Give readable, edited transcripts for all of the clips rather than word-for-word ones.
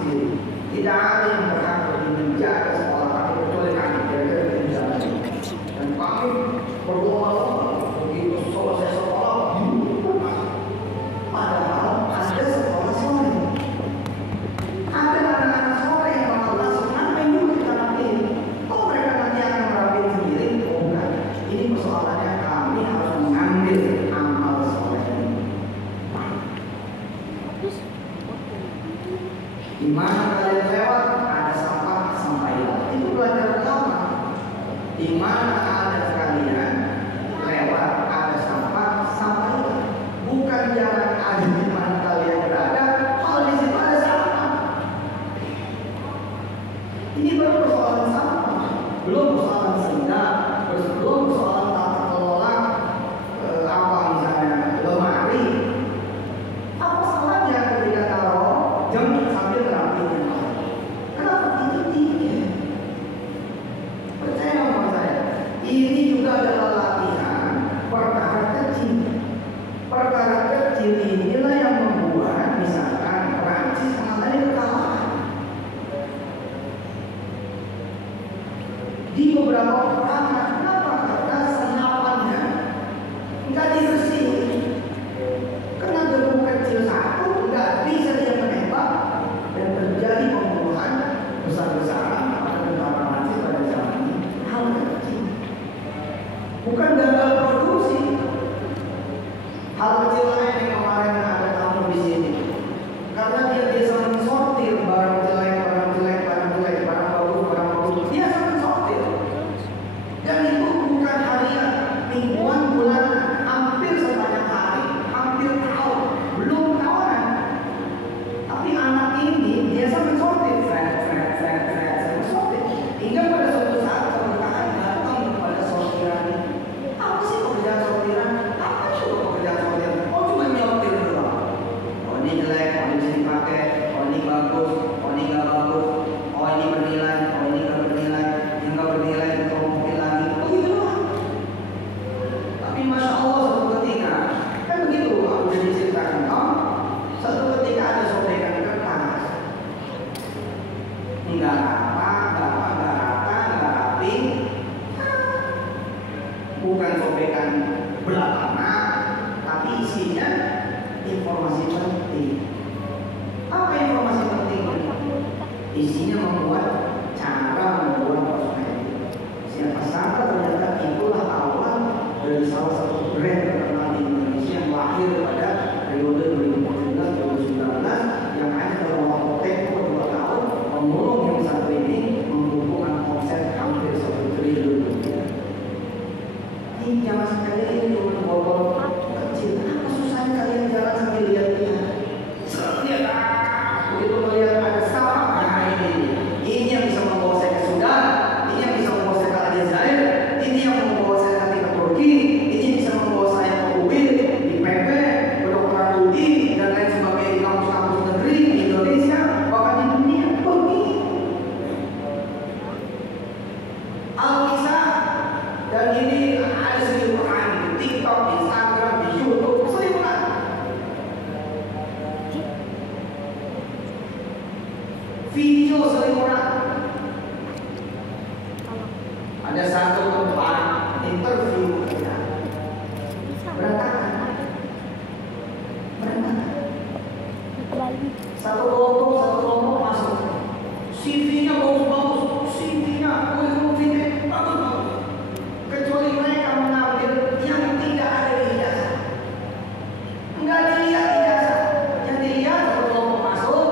sendiri. Tidak ada yang berhak menjaga sekolah kami kecuali kami. Dan kami berlomba-lomba begitu selesai sekolah padahal ada sekolah sore. Ada anak-anak sore yang bakal masuk. Apa yang juga kita rapiin? Oh mereka nanti akan merapiin sendiri? Oh enggak. Ini persoalannya kami harus mengambil amal soleh ini. Di mana kalian lewat ada sampah sampailah. Itu pelajaran utama. Di mana ada kalian lewat ada sampah sampailah. Bukan jangan ada di mana kalian berada. Kalau di situ ada sampah. Ini baru persoalan sampah. Belum persoalan sendal. Belum persoalan tata kelola apa misalnya lemari. Apa salahnya ketika taruh jam sambil rapiin? Kenapa itu tiga? Percaya sama saya. Ini juga adalah latihan perkara kecil. Perkara kecil inilah yang membuat misalkan Prancis mengalami kekalahan di beberapa peperangan. Kenapa? Karena senapannya nggak dibersihin. Karena debu kecil satu nggak bisa dia menembak dan terjadi pembunuhan besar-besaran pada tentara Prancis pada zaman ini. Hal kecil, bukan gagal produksi. Hal kecil lain yang kemarin ada tamu di sini, karena dia biasa mensortir barang jelek, barang jelek, barang jelek, barang bagus, barang bagus. Dia sangat sortir, dan itu bukan harian, mingguan, bulanan, hampir sepanjang hari, hampir tahun, belum tahunan. Tapi anak ini biasa mensortir, mensortir, hingga pada suatu saat keberkahan datang kepada sortiran. Apa sih pekerjaan sortiran? Apa juga pekerjaan sortiran? Oh cuma nyortir doang. Oh ini jelek, oh ini bisa dipakai, oh ini bagus, oh ini nggak bagus, oh ini bernilai, oh ini nggak bernilai, yang nggak bernilai dikelompokin lagi. Oh gitu doang. Tapi masya Allah suatu ketika kan begitu, aku udah diceritakan, oh suatu ketika ada sobekan kertas, nggak apa, nggak rata, nggak rapi, bukan sobekan belakang, tapi isinya informasi penting. Apa informasi penting? Isinya membuat cara membuat kosmetik. Siapa sangka ternyata itulah awal dari salah satu brand terkenal di Indonesia yang lahir pada periode 2017-2019 yang hanya dalam waktu tempo 2 tahun memulung yang satu ini membukukan omset hampir 1 triliun rupiah. Ini jangan sekali ini cuma botol kecil. Apa susahnya kalian jalan sambil lihat-lihat? Lihat begitu melihat ada sampah. Nah ini yang bisa membawa saya ke Sudan, ini yang bisa membawa saya ke Aljazair, ini yang membawa saya nanti ke Turki, ini bisa membawa saya ke UIN, di PP, kedokteran UI dan lain sebagainya di kampus-kampus negeri di Indonesia, bahkan di dunia. Pergi. Alkisah dan ini ada selimuran di TikTok, Instagram, di YouTube, selimuran. Video selimuran. Ada satu tempat interview kerja berantakan. Satu kelompok masuk, CV-nya bagus-bagus, CV-nya bagus-bagus, kecuali mereka mengambil yang tidak ada di ijazah. Enggak dilihat ijazah, yang dilihat satu kelompok masuk,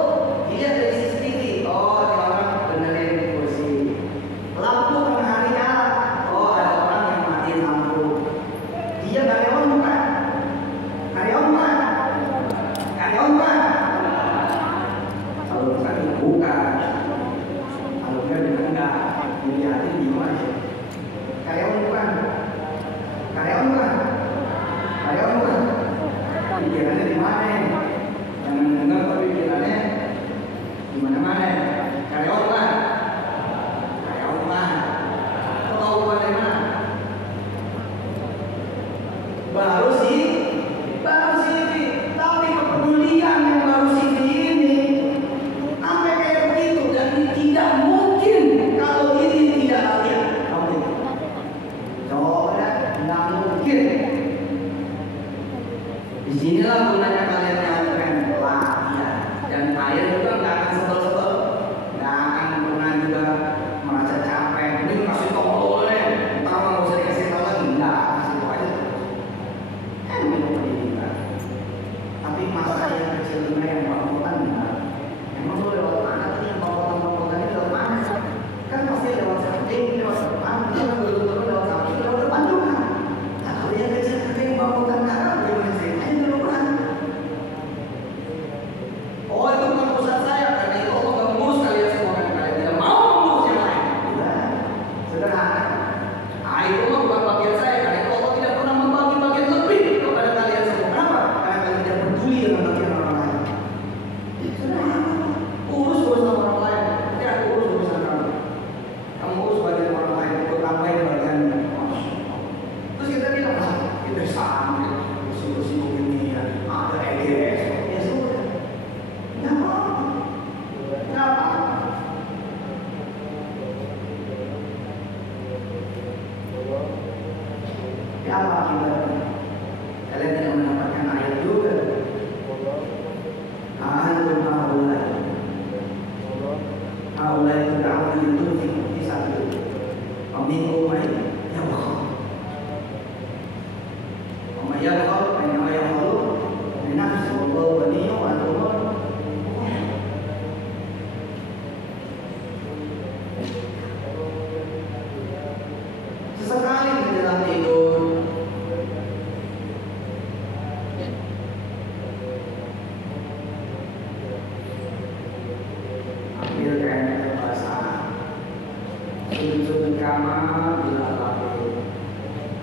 dilihat dari CCTV. Oh, ini orang benerin kursi. Lampu tengah hari nyala. Oh, ada orang yang matiin lampu. Dia karyawan bukan? Karyawan bukan? Karyawan bukan? Kalau bukan itu bukan. Kalau enggak dengan enggak, dilihatin gimana? Karyawan bukan? Karyawan bukan? Karyawan bukan? Pikirannya di mana? Jangan dengar tapi pikirannya di mana-mana. Karyawan bukan? Karyawan bukan? Tahu bukan dari mana? Baru sih, tapi kepedulian yang baru CV ini sampai itu di satu peminggu mai ya Allah. Ya Allah, ya Allah, nafsu Allah wa niyu wa Allah. Sesekali di dalam tidur ambil kain basah, sujud kamar bila lapis.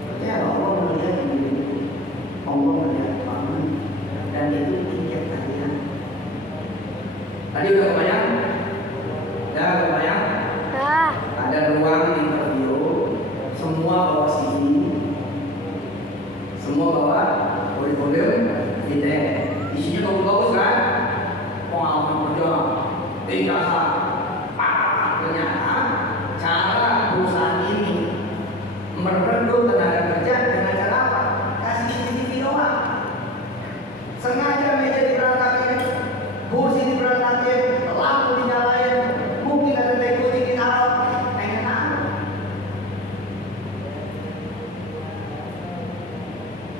Percaya Allah melihat diri, Allah melihat kamu, dan itu tingkat kalian. Tadi udah kebayang? Udah kebayang? Ada ruang interview, semua bawa CV, semua bawa kurikulum, isinya bagus-bagus kan? Pengalaman kerja, ijazah, ternyata cara perusahaan ini merekrut tenaga kerja dengan cara apa? Kasih CV doang. Sengaja meja diberantakin, kursi diberantakin, lampu dinyalain, mungkin ada tekuti ditaruh, pengen apa?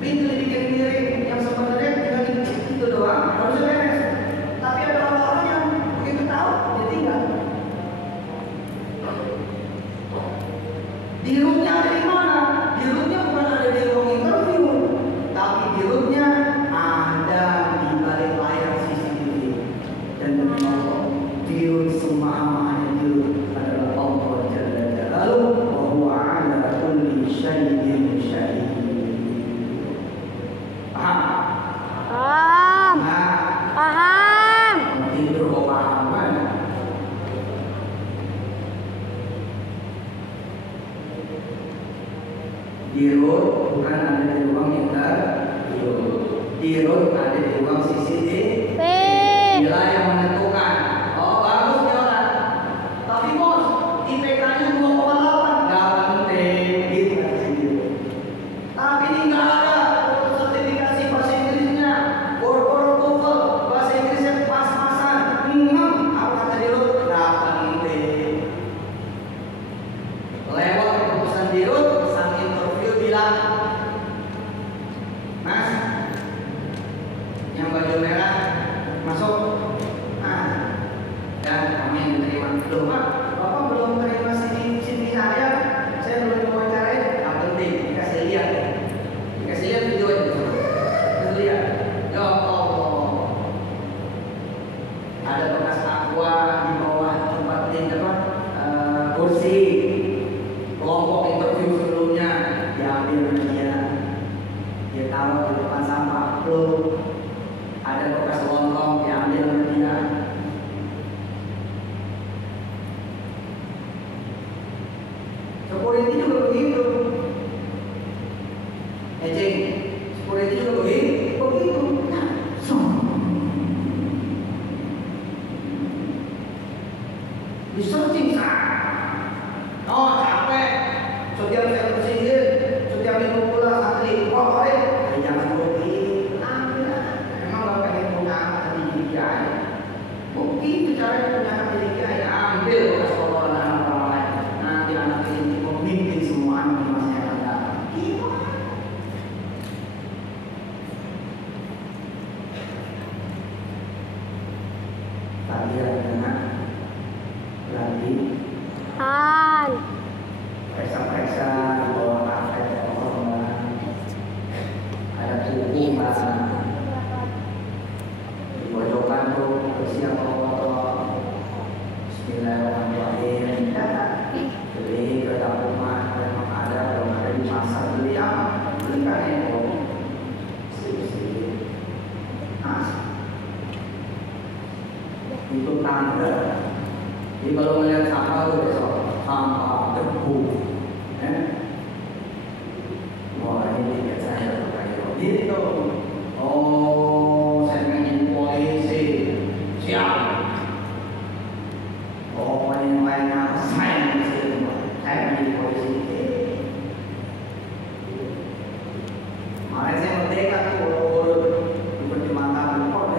Pintu dibikin miring, yang sebenarnya tinggal itu doang, harusnya beres. Tapi ada orang-orang yang begitu tahu, dia tinggal. Di rootnya ada di mana? Di rootnya bukan ada di ruang interview, tapi di rootnya ada di balik layar CCTV. Dan demi Allah, di root semua amalannya di root adalah Allah Jalla Jalaluhu wa huwa ala kulli syai'in syahid. Paham? Paham. Tidur kok paham kan? Di root bukan ada di ruang interview. Di root ada di ruang CCTV. Bila yang menentukan. Oh bagus nih orang. Tapi bos, IPK-nya 2,8. Gak penting. Gitu kata sendiri. Tapi ini nggak ada sertifikasi bahasa Inggrisnya. Bor-bor TOEFL bahasa Inggrisnya pas-pasan. Apa kata di root? Gak penting. Lewat keputusan di root, sang interview bilang, Mas, yang baju merah masuk. Dan kami yang diterima. Loh Pak, Bapak belum terima CV saya belum wawancarain. Yang penting dikasih lihat video itu. Dikasih lihat. Ya Allah, ada bekas aqua di bawah tempat kursi. Kelompok interview sebelumnya diambil dia taruh di depan sampah. Belum ada bekas lontong diambil sama dia. Security juga begitu. Ceng, security juga begitu. Nah, di searching oh capek. Setiap saya bersihir, setiap minggu pulang santri korek. Jangan begitu. Emang nggak pengen punya anak dididik aja. Begitu caranya punya anak dididik aja. Ambil bekas kotoran anak orang lain. Nanti anak ini memimpin semua anak di masa yang akan datang. Gimana? Tadi ada lagi. Periksa-periksa di bawah karpet ada buku mas di pojokan tuh bersiap foto. Bismillahirrahmanirrahim. Beli ke dalam rumah, memang ada, belum ada di pasar, beli apa? Belikan itu. Itu tanda. Jadi kalau melihat sampah tuh besok sampah debu. Wah ini tiket saya pakai gitu. Oh saya ingin polisi siap. Oh yang lainnya saya ingin polisi. Makanya saya merdeka tuh urut di mata kok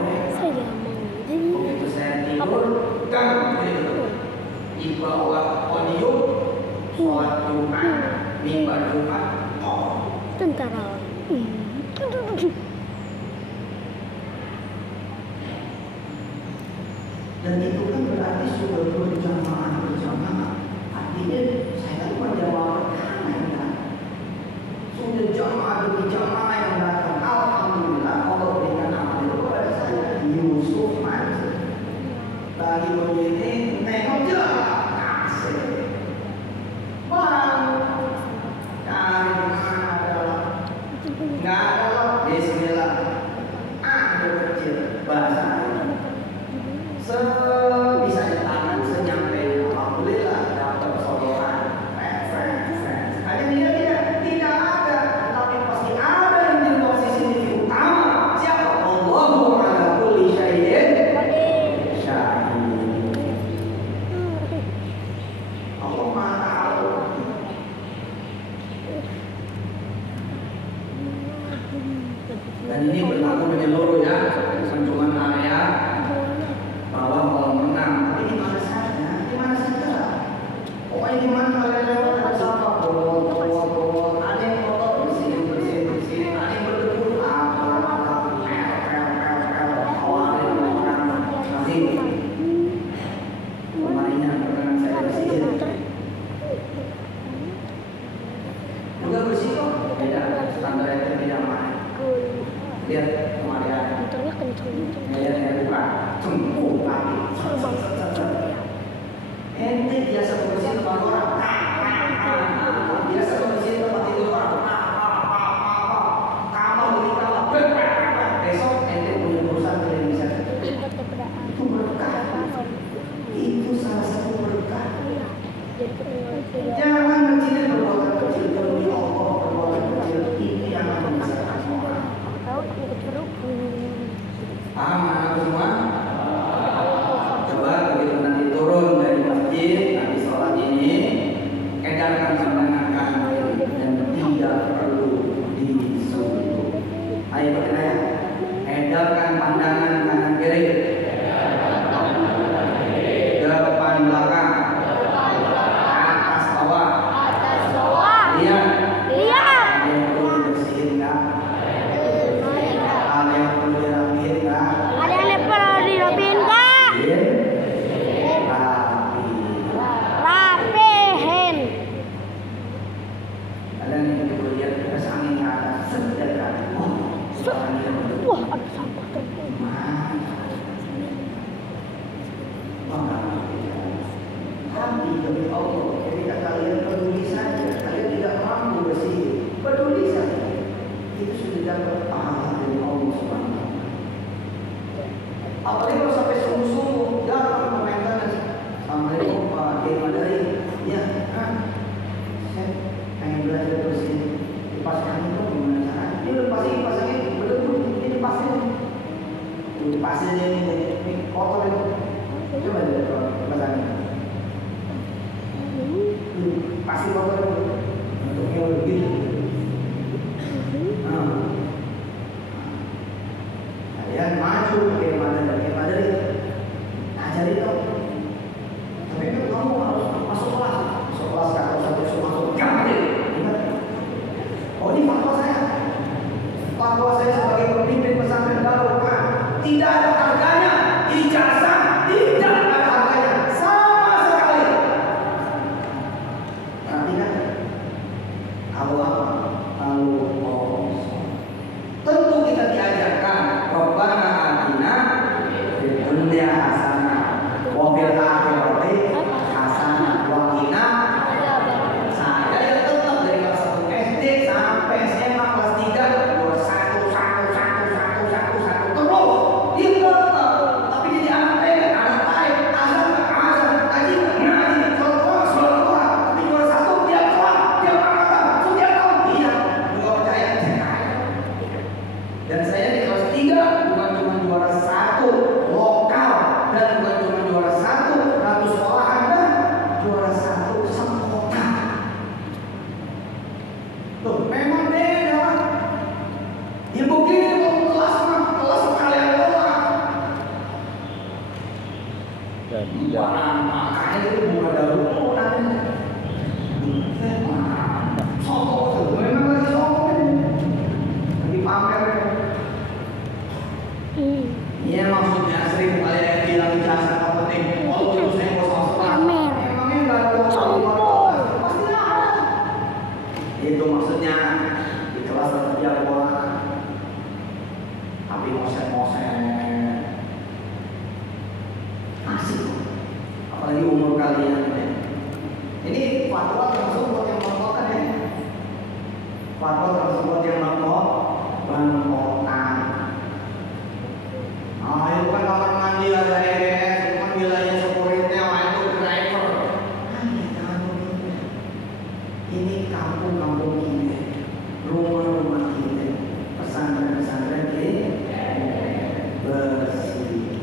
begitu saya tidur kan gitu. di bawah podium sholat Jumat, mimbar Jumat, tentara. Dan itu kan berarti sudah berjamaah. Artinya saya kan jamaah pertama kan. Sudah jamaah demi jamaah yang datang. Alhamdulillah Allah berikan amal itu kepada saya. Yusuf Mansur. Lagi begini nengok jalan asik. Bang, cari mana adalah nggak ada loh. Bismillah. Ada kecil bahasa. Sebisanya tangan senyampe alhamdulillah dapat sodoran friends. Hanya dia tidak ada, tapi pasti ada yang di posisi ini utama. Siapa? Allahu ala kulli syai'in syahid. Allah Maha tahu. Dan ini berlaku menyeluruh ya, bukan cuma area bahwa kalau menang, tapi di mana saja, pokoknya di mana kalian lewat ada sampah, bolong, ada yang kotor bersihin, ada yang berdebu, awalin orang kasih, kemarinnya pernah saya bersihin, juga bersih kok, beda standar itu tidak main, lihat kemarin, saya buka. Cempuh lagi. Ente biasa bersihin tempat orang. Biasa bersihin tempat tidur orang. Kamar beli kamar. Besok ente punya perusahaan televisi. Itu berkah. Itu salah satu berkah. Jangan mencari perbuatan kecil demi Allah. Perbuatan kecil ini yang akan membesarkan orang. Paham anak semua? Coba begitu nanti turun dari masjid, nanti sholat ini, edarkan pandangan kanan dan tidak perlu disuruh. Ayo berkaya, edarkan pandangan kanan kiri, depan belakang, atas bawah, lihat, ada yang perlu dibersihin nggak? Ada yang perlu dirapihin nggak? Rapihin. Kalian yang lihat kipas angin ke atas sederhana. Wah, ada sampah terbuang. Tapi demi Allah, ketika kalian peduli saja, kalian tidak mampu bersih, peduli saja, itu sudah dapat pahala dari Allah Subhanahu. Apalagi kalau sampai sungguh-sungguh datang komentar, Assalamualaikum Pak Kiai Madari, ya, saya pengen belajar bersih, kipas angin itu gimana caranya? Ini udah pasti kipas angin, betul, ini pasnya ini kotor itu, coba deh kipas angin, pasti kotor itu, bentuknya begitu. Kalian maju ke Madari, ajari dong. Tapi kan kamu harus masuk kelas kan, harus masuk kamar. Oh ini fatwa saya sebagai pemimpin pesantren Darul Quran, tidak ada harganya, ijazah tidak ada harganya sama sekali. Perhatikan, kalau apa? Kalau tentu kita diajarkan Rabbana atina fid dunya hasanah wa fil akhirati hasanah wa qina. Saya yang tetap dari kelas 1 SD sampai SMA kelas 3 1 terus dia tetap, tapi jadi anak Makanya itu bukan daun namanya. Sokok tuh, memang lagi sokok lagi pamer. Iya maksudnya sering kali yang bilang jasa apa penting. Oh terus saya mau sosok. Emangnya nggak ada sombong. Pasti ada. Itu maksudnya di kelas kerja bola. Tapi mosen-mosen. Asik. Apalagi umur kalian. Ini fatwa termasuk buat yang melakukan ya. Fatwa termasuk buat yang melakukan. Itu kan kamar mandi ada RS, itu kan wilayah security, itu driver. Ini kampung-kampung kita, rumah-rumah kita, pesantren-pesantren kita bersih.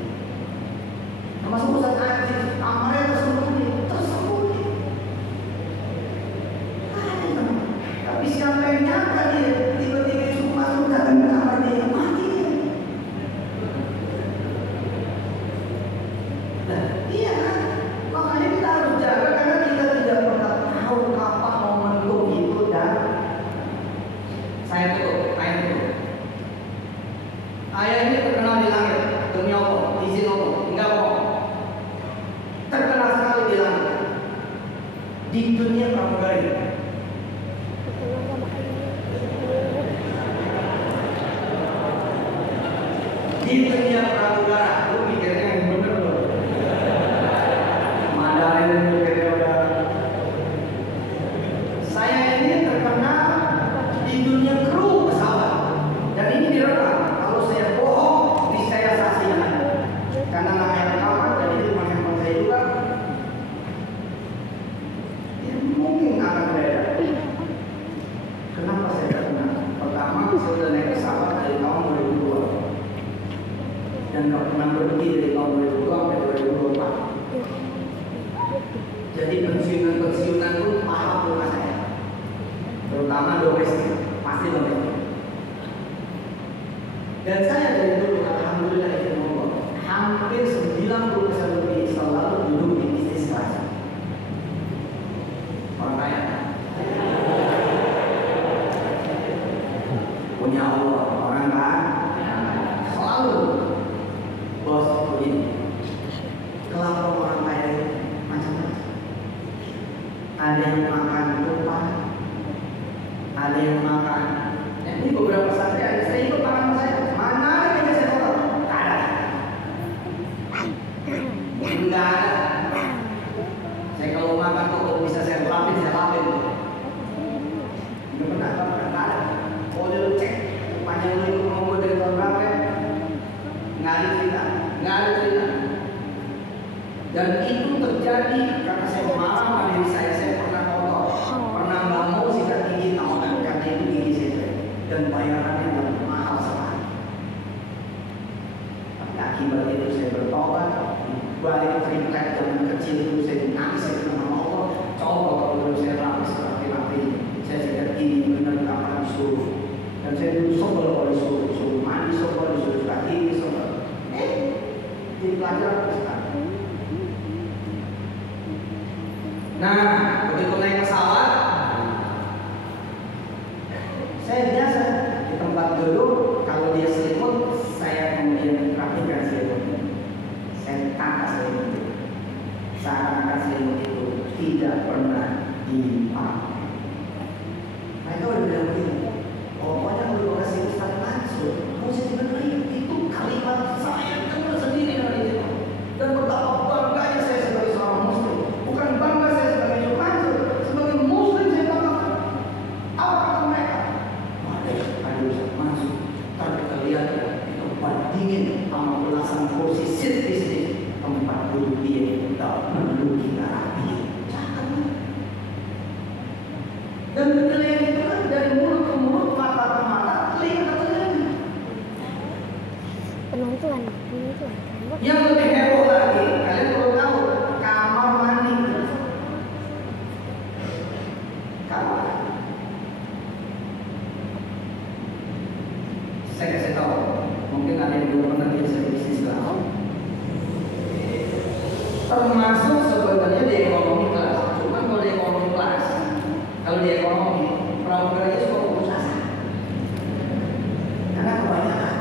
Termasuk pusat haji, kamarnya tersembunyi. Tapi siapa yang nyangka dia tiba-tiba itu masuk datang ke kamar dia mati. Iya kan? Makanya kita harus jaga karena kita tidak pernah tahu kapan momentum itu dan saya tutup, ayah ini terkenal di langit demi Allah, izin Allah, enggak bohong. Terkenal sekali di langit di dunia pramugari. Di dunia pramugara, lu mikirnya yang bener loh. Mandarin mikirnya udah. Saya ini terkenal di dunia kru pesawat. Dan ini direkam. Kalau saya bohong, saya saksikan. Karena namanya rekaman dan itu cuma handphone saya juga. Ya, mungkin akan beredar. Kenapa saya terkenal? Pertama, saya sudah naik pesawat dari tahun 2002. Dan nggak pernah berhenti dari tahun 2002 sampai 2024. Jadi pensiunan pun mahal rumah saya, terutama domestik, pasti domestik. Dan saya dari dulu, alhamdulillah itu hampir 90% lebih selalu duduk di bisnis kelas. Orang kaya, punya Allah, orang kaya, selalu. Bos begini, kelakuan orang kaya macam-macam. Ada yang makan tumpah, ada yang makan. Ini beberapa saat saya ikut makan saya. Mana ada saya tolong? Tak ada. Enggak ada. Saya kalau makan tuh bisa saya lapin. Enggak pernah ada. Oh dia cek panjang lu mau dari tahun berapa? Nggak ada cerita. Dan itu terjadi karena saya marah pada diri saya pernah kotor, pernah nggak mau sikat gigi tahunan karena itu gigi saya dan bayarannya yang mahal sekali. Tapi akibat itu saya bertobat, balik triplek zaman kecil itu saya nangis, saya bilang sama Allah, coba kalau dulu saya rapi, saya sikat gigi benar kapan disuruh, dan saya dulu sobel kalau disuruh mandi, sobel disuruh sikat gigi, sobel. Jadi pelajaran besar. Nah, begitu naik pesawat, saya biasa di tempat duduk. Kalau dia selimut, saya kemudian rapikan selimutnya. Saya tangkas selimut. Seakan-akan selimut itu tidak pernah dipakai. Mereka udah bilang begini, pokoknya kalau kasih Ustaz langsung, mau saya dibenerin. Itu kalimat saya dengar sendiri dari itu. Dan betapa bangganya saya sebagai seorang muslim. Bukan bangga saya sebagai Jumanjur, sebagai muslim saya bangga. Apa kata mereka? Ada Ustaz masuk. termasuk sebenarnya di ekonomi kelas. Cuma kalau di ekonomi kelas, kalau di ekonomi pramugaranya suka putus asa karena kebanyakan.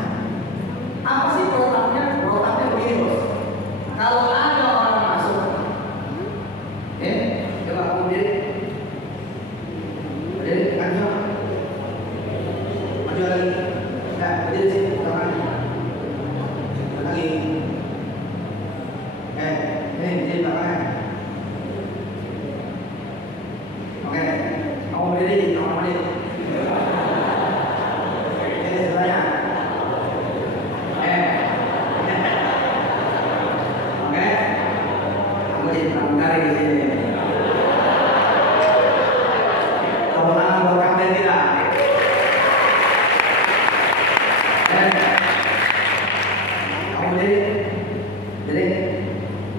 Apa sih protapnya? Protapnya begini bos. Kalau ada orang masuk, coba kamu berdiri, maju lagi, nggak berdiri sini, bukan lagi. Ini di belakang. Oke, kamu berdiri, kamu berdiri. Ini sebelahnya. Oke, kamu jadi pramugari di sini. Tepuk tangan buat kapten kita. Kamu berdiri.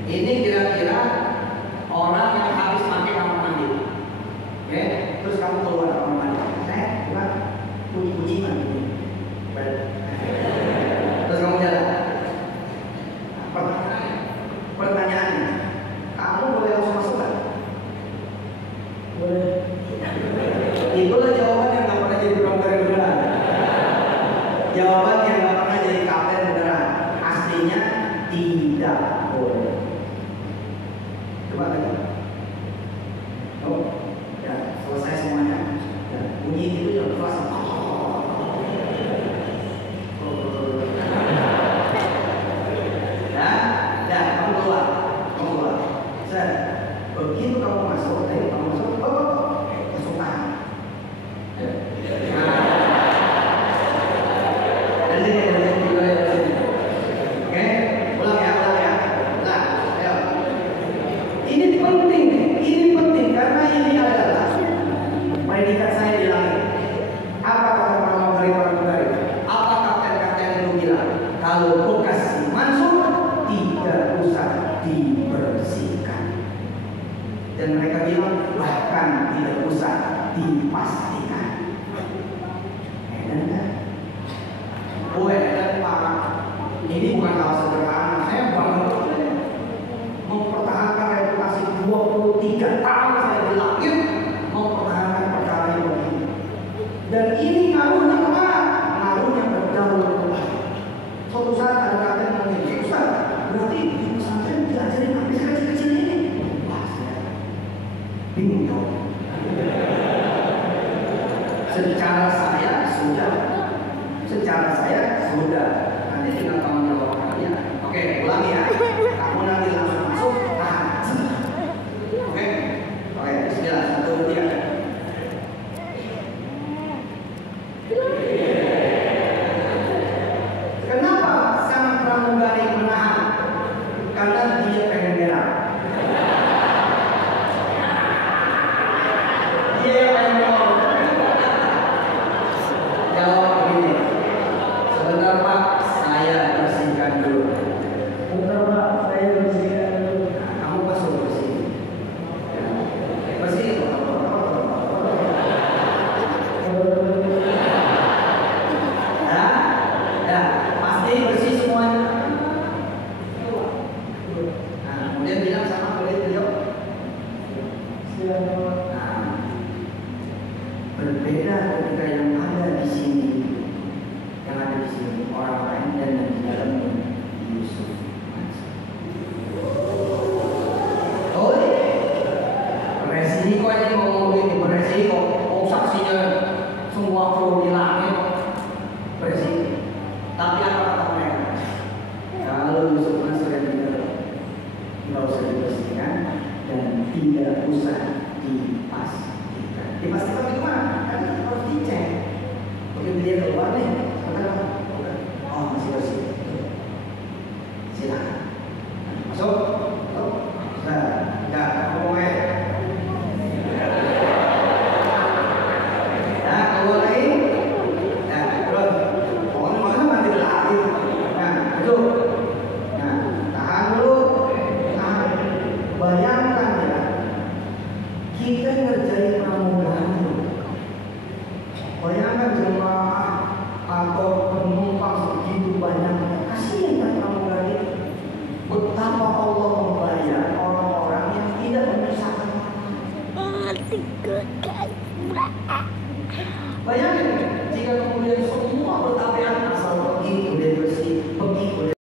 Ini kira-kira orang yang habis pakai kamar mandi, oke? Terus kamu keluar kamar mandi, saya bukan puji-puji mandi, terus kamu jalan. Pertanyaannya, kamu boleh langsung masuk kan? Boleh. Itulah jawaban yang nggak pernah jadi pramugari beneran. Jawaban yang nggak pernah jadi kapten beneran. Aslinya tidak boleh. Coba lagi. Oh, ya selesai semuanya. Ya, bunyi itu yang kelas. Ya, kamu keluar. Set. Begitu kamu masuk, masuk tahan. Dari sini. Oke, ulang ya. Ayo. Ini penting karena ini adalah predikat saya di langit. Apa kata pramugari? Apa kapten-kapten itu bilang? Kalau bekas masuk tidak usah dibersihkan. Dan mereka bilang bahkan tidak usah dipastikan. Dan Pak, ini bukan hal sederhana. Saya bangga mempertahankan reputasi 23 tahun saya di langit, mempertahankan perkara ini. Dan ini ngaruhnya kemana? Ngaruhnya ke dalam Tuhan. Suatu saat ada kapten mungkin, Ustaz, berarti di pesantren diajarin habis kecil-kecil ini. Wah, saya bingung dong. Secara saya sudah. Nanti tinggal tanggung jawab kalian. Oke, ulangi ya. Kamu nanti langsung masuk, tahan. Oke, bismillah. 1, 2, 3. Kenapa sang pramugari menahan? Karena dia pengen merah. Dia pengen merah. Jawab begini. Sebentar Pak, saya bersihkan dulu. Kamu masuk bersih. Bersih. Ya, pasti bersih semuanya. Nah, kemudian bilang sama beliau. Nah, berbeda ketika yang ada di sini. Yang ada di sini orang lain dan yang di dalamnya Yusuf. Oh, beresiko ini ngomong ini beresiko. Oh, saksinya semua kru di langit beresiko. Tapi apa kata mereka? Kalau Yusuf masuk dan tidak usah dibersihkan dan tidak usah dipastikan. Dipastikan itu mana? Kan harus dicek. Begitu dia keluar nih,